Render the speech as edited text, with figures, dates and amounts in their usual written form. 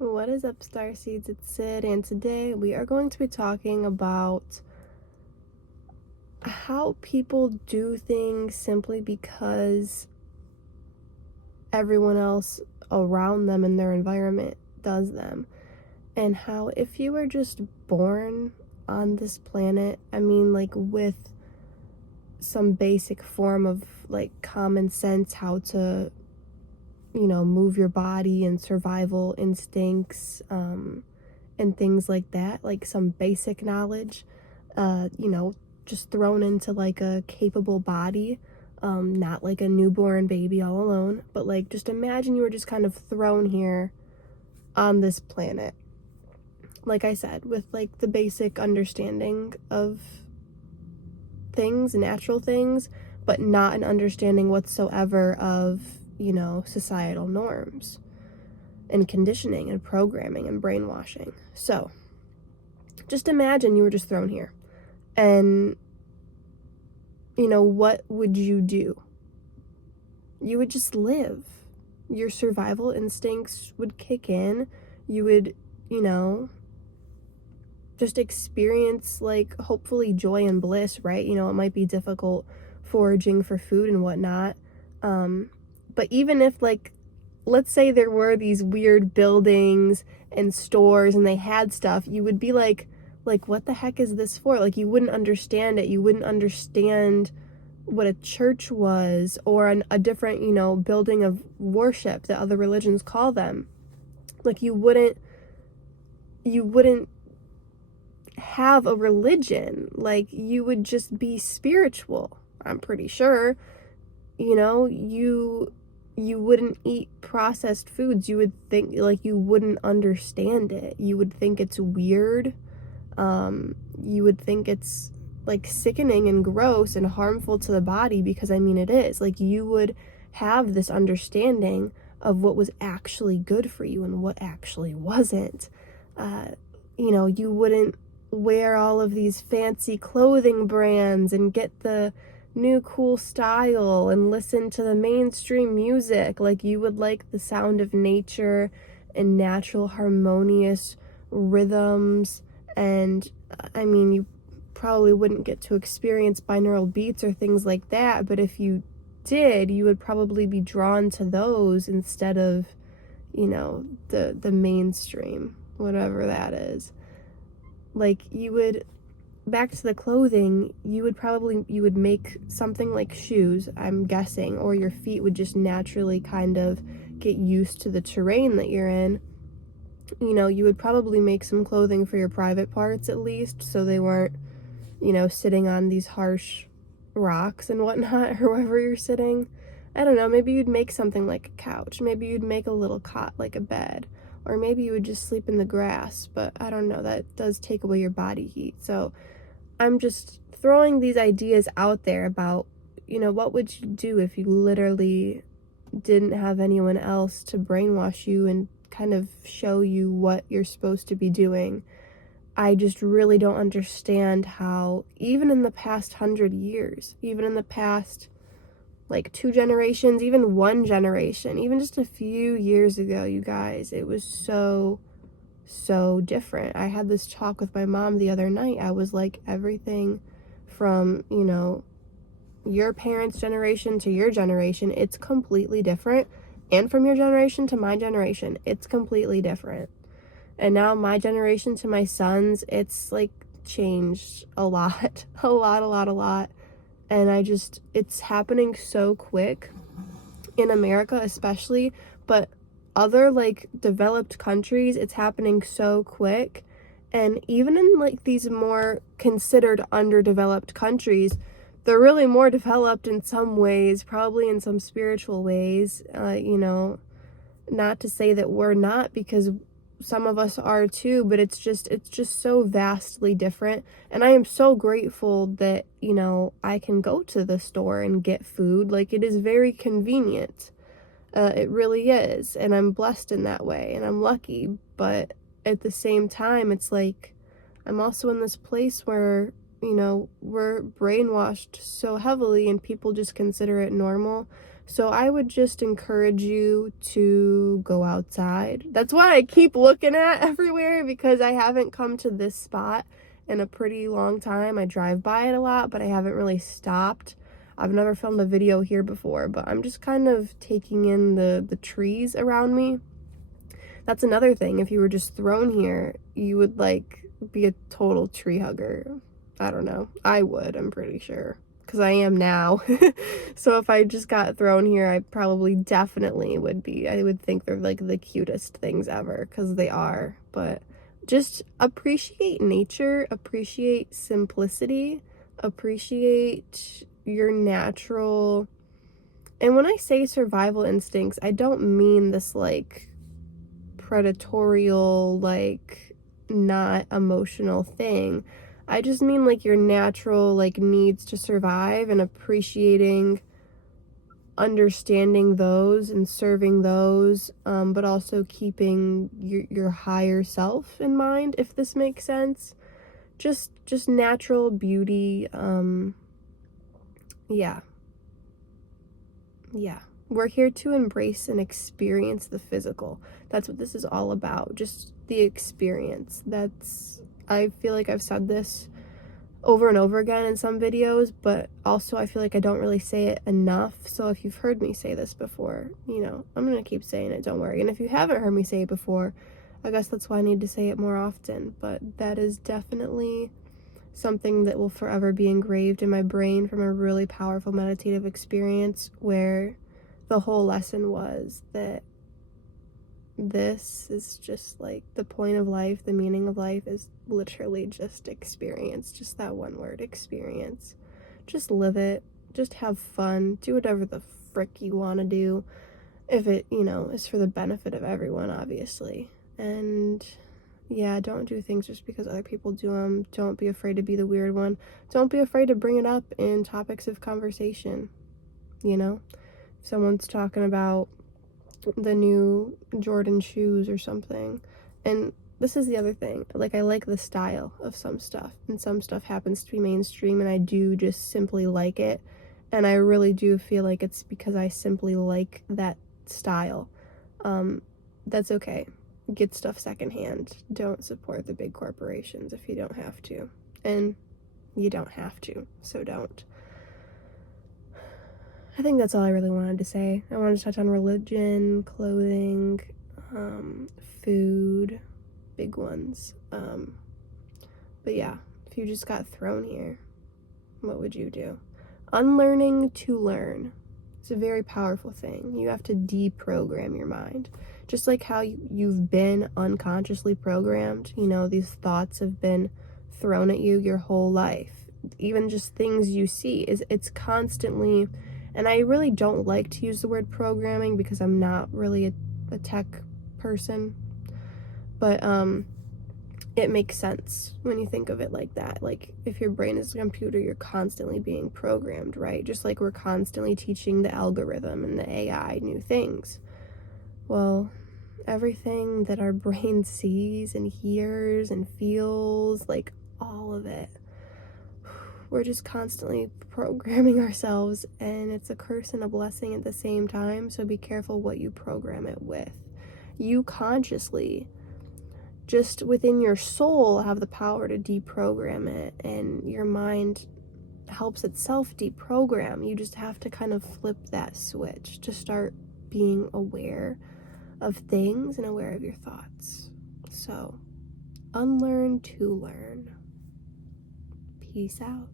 What is up, Starseeds? It's Sid, and today we are going to be talking about how people do things simply because everyone else around them in their environment does them. And how if you were just born on this planet, with some basic form of common sense, how to move your body and survival instincts, and things like that, like some basic knowledge, just thrown into a capable body, not like a newborn baby all alone, but just imagine you were just kind of thrown here on this planet, like I said, with the basic understanding of things, natural things, but not an understanding whatsoever of societal norms and conditioning and programming and brainwashing. So just imagine you were just thrown here, and what would you do? You would just live. Your survival instincts would kick in. You would just experience hopefully joy and bliss, right? It might be difficult foraging for food and whatnot, but even if let's say there were these weird buildings and stores and they had stuff, you would be like what the heck is this for? You wouldn't understand it. You wouldn't understand what a church was, or a different building of worship that other religions call them. You wouldn't have a religion. You would just be spiritual, I'm pretty sure. You wouldn't eat processed foods. You would think you wouldn't understand it. You would think it's weird. You would think it's sickening and gross and harmful to the body, because it is. You would have this understanding of what was actually good for you and what actually wasn't. You wouldn't wear all of these fancy clothing brands and get the new cool style and listen to the mainstream music. You would like the sound of nature and natural harmonious rhythms, and you probably wouldn't get to experience binaural beats or things like that, but if you did, you would probably be drawn to those instead of the mainstream, whatever that is. You would, back to the clothing, you would make something like shoes, I'm guessing, or your feet would just naturally kind of get used to the terrain that you're in. You would probably make some clothing for your private parts, at least, so they weren't sitting on these harsh rocks and whatnot, or wherever you're sitting. I don't know, maybe you'd make something like a couch, maybe you'd make a little cot like a bed, or maybe you would just sleep in the grass, but I don't know, that does take away your body heat. So I'm just throwing these ideas out there about, what would you do if you literally didn't have anyone else to brainwash you and kind of show you what you're supposed to be doing. I just really don't understand how, even in the past 100 years, even in the past 2 generations, even 1 generation, even just a few years ago, you guys, it was so different. I had this talk with my mom the other night. I was like, everything from, your parents' generation to your generation, it's completely different. And from your generation to my generation, it's completely different. And now my generation to my sons, it's changed a lot, a lot. And it's happening so quick in America especially, but other developed countries, it's happening so quick. And even in these more considered underdeveloped countries, they're really more developed in some ways, probably in some spiritual ways, not to say that we're not, because some of us are too, but it's just so vastly different. And I am so grateful that, I can go to the store and get food. It is very convenient. It really is. And I'm blessed in that way, and I'm lucky. But at the same time, it's I'm also in this place where, we're brainwashed so heavily and people just consider it normal. So I would just encourage you to go outside. That's why I keep looking at everywhere, because I haven't come to this spot in a pretty long time. I drive by it a lot, but I haven't really stopped. I've never filmed a video here before, but I'm just kind of taking in the trees around me. That's another thing. If you were just thrown here, you would like be a total tree hugger. I don't know. I would, I'm pretty sure. Because I am now. So if I just got thrown here, I probably definitely would be. I would think they're like the cutest things ever, because they are. But just appreciate nature, appreciate simplicity, appreciate your natural. And when I say survival instincts, I don't mean this like predatorial, like not emotional thing. I just mean like your natural like needs to survive, and appreciating, understanding those and serving those, but also keeping your higher self in mind, if this makes sense. Just natural beauty. Yeah. We're here to embrace and experience the physical. That's what this is all about. Just the experience. I feel like I've said this over and over again in some videos, but also I feel like I don't really say it enough. So if you've heard me say this before, I'm going to keep saying it, don't worry. And if you haven't heard me say it before, I guess that's why I need to say it more often. But that is definitely something that will forever be engraved in my brain from a really powerful meditative experience, where the whole lesson was that this is just like the point of life, the meaning of life is literally just experience, just that one word, experience. Just live it, just have fun, do whatever the frick you want to do, if it, is for the benefit of everyone, obviously. And yeah, don't do things just because other people do them. Don't be afraid to be the weird one. Don't be afraid to bring it up in topics of conversation. If someone's talking about the new Jordan shoes or something, and this is the other thing, like I like the style of some stuff, and some stuff happens to be mainstream, and I do just simply like it, and I really do feel like it's because I simply like that style. That's okay. Get stuff secondhand. Don't support the big corporations if you don't have to, and you don't have to, so don't. I think that's all I really wanted to say. I wanted to touch on religion, clothing, food, big ones. But yeah, if you just got thrown here, what would you do? Unlearning to learn. It's a very powerful thing. You have to deprogram your mind. Just like how you've been unconsciously programmed, these thoughts have been thrown at you your whole life. Even just things you see, it's constantly. And I really don't like to use the word programming because I'm not really a tech person, but it makes sense when you think of it like that. Like, if your brain is a computer, you're constantly being programmed, right? Just like we're constantly teaching the algorithm and the AI new things. Well, everything that our brain sees and hears and feels, like all of it, we're just constantly programming ourselves, and it's a curse and a blessing at the same time. So be careful what you program it with. You consciously, just within your soul, have the power to deprogram it, and your mind helps itself deprogram. You just have to kind of flip that switch to start being aware of things and aware of your thoughts. So, unlearn to learn. Peace out.